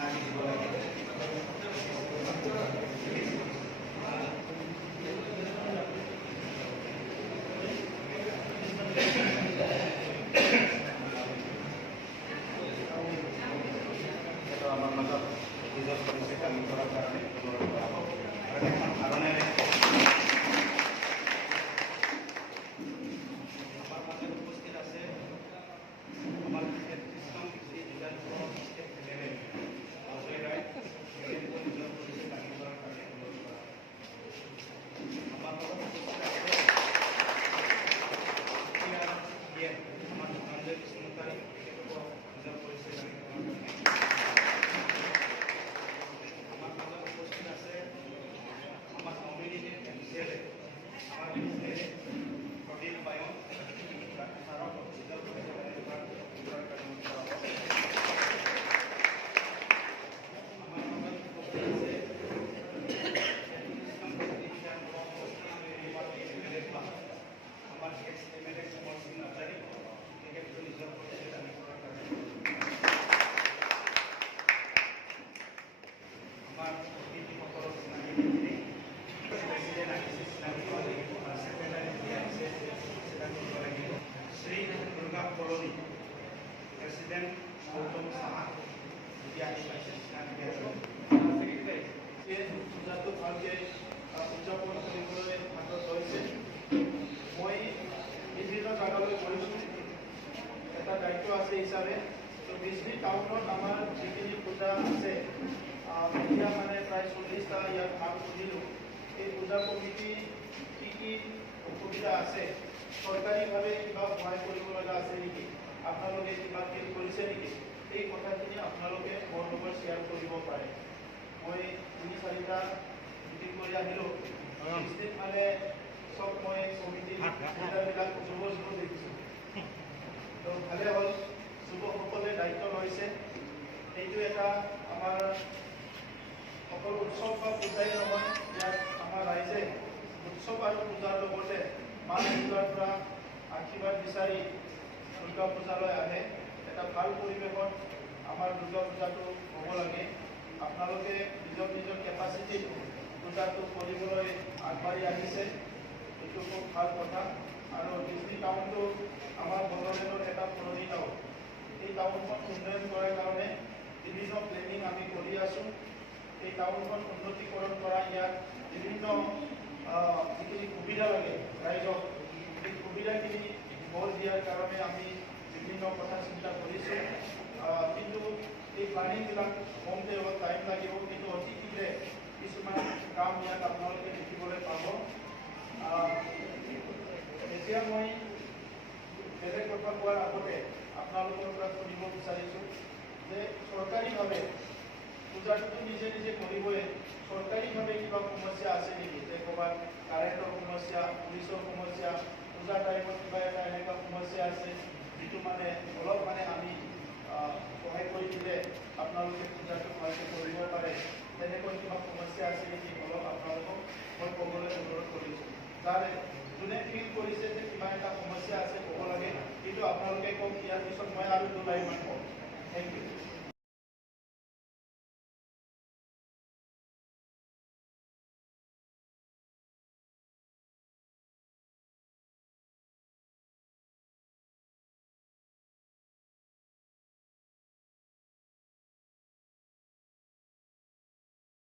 চিনাকি দিব লাগে। আমাৰ মাজত নিজৰ কৰিছে কামি কৰাৰ কাৰণে অনুৰোধ কৰা হ'ব। আৰু এখন কাৰণেৰে আমাৰ মাজত উপস্থিত আছে আমাৰ কৃষ্ণ কৃষি জিলাৰ অজয় ৰায়, নিজৰ কৰিছে কামি কৰাৰ কাৰণে অনুৰোধ কৰা হ'ব। আমাৰ লগত উপস্থিত আছে আমাৰ ধনঞ্জয় কৃষ্ণকাৰী, তেখেতকো নিজৰ কৰিছে কামি কৰাৰ কাৰণে। আমার মাজত উপস্থিত আছে আমার কমিউনিটির এমসিএলএ আমার এমসিএলএ প্রদীপ বায়ন স্যারক ডিজিটাল আমার মাজত উপস্থিত আছে আমার এক্স এমএলএ কুমার সিং আচারি, তেখেতকো নিজৰ কৰিছে কামি কৰাৰ কাৰণে। আমাৰ অতিথিসকলক চিনাকি দিবলৈ প্ৰেচিডেণ্ট আহিছে, চিনাকি দিব লাগিব। আৰু ছেক্ৰেটাৰী যি আহিছে চিনাকি দিব লাগিব। শ্ৰী দুৰ্গা কলনী প্ৰেচিডেণ্ট গৌতম সাহা যদি আহি পাইছে চিনাকি দিয়া যাব। পূজাটো ভালকৈ উদযাপন কৰিবলৈ হাতত লৈছে। মই বিভিন্ন জাগালৈ গৈছোঁ, এটা দায়িত্ব আছে হিচাপে। তো বিজলী টাউনত আমাৰ যিখিনি পূজা আছে এতিয়া মানে প্ৰায় 40টা ইয়াত কাম কৰিলোঁ। এই পূজা কমিটি কি অসুবিধা আছে, চৰকাৰীভাৱে কিবা সহায় কৰিব লগা আছে নেকি, আপোনালোকে কিবা ফিল কৰিছে নেকি, এই কথাখিনি আপোনালোকে মোৰ লগত শ্বেয়াৰ কৰিব পাৰে। মই 3-4টা মিটিং কৰি আহিলোঁ। মানে চব মই কমিটি লিডাৰবিলাক যুৱ দেখিছোঁ। তো ভালে হ'ল, যুৱকসকলে দায়িত্ব লৈছে। এইটো এটা আমাৰ অকল উৎসৱ বা পূজাই নহয়, ইয়াত আমাৰ ৰাইজে উৎসৱ আৰু পূজাৰ লগতে মা দুৰ্গাৰ পৰা আশীৰ্বাদ বিচাৰি দুৰ্গা পূজালৈ আহে। এটা ভাল পৰিৱেশত আমাৰ দুৰ্গা পূজাটো হ'ব লাগে। আপোনালোকে নিজৰ নিজৰ কেপাচিটিত পূজাটো কৰিবলৈ আগবাঢ়ি আহিছে, এইটো খুব ভাল কথা। আৰু ডিজনী টাউনটো আমাৰ বড়োলেণ্ডৰ এটা পুৰণি টাউন। এই টাউনখন উন্নয়ন কৰাৰ কাৰণে বিভিন্ন প্লেনিং আমি কৰি আছোঁ। এই টাউনখন উন্নতিকৰণ কৰা, ইয়াত বিভিন্ন যিখিনি সুবিধা লাগে ৰাইজক, এই সুবিধাখিনি গঢ় দিয়াৰ কাৰণে আমি বিভিন্ন কথা চিন্তা কৰিছোঁ। কিন্তু এই প্লানিংবিলাক কমতে অলপ টাইম লাগিব, কিন্তু অতি শীঘ্ৰে কিছুমান কাম ইয়াত আপোনালোকে দেখিবলৈ পাব। এতিয়া মই বেলেগ কথা কোৱাৰ আগতে আপোনালোকৰ পৰা শুনিব বিচাৰিছোঁ যে চৰকাৰীভাৱে পূজাটোতো নিজে নিজে কৰিবই, চৰকাৰীভাৱে কিবা সমস্যা আছে নেকি, যে ক'ৰবাত কাৰেণ্টৰ সমস্যা, পুলিচৰ সমস্যা, পূজা টাইমত কিবা এটা এনেকুৱা সমস্যা আছে যিটো মানে অলপ মানে আমি সহায় কৰি দিলে আপোনালোকে পূজাটো ভালকৈ কৰিব পাৰে, তেনেকৈ কিবা সমস্যা আছে নেকি অলপ আপোনালোকক মই ক'বলৈ অনুৰোধ কৰিছোঁ। যাৰে যোনে ফিল কৰিছে যে কিবা এটা সমস্যা আছে ক'ব লাগে, কিন্তু আপোনালোকে কওক, ইয়াৰ পিছত মই আৰু 2 লাইনমান কম। Thank U.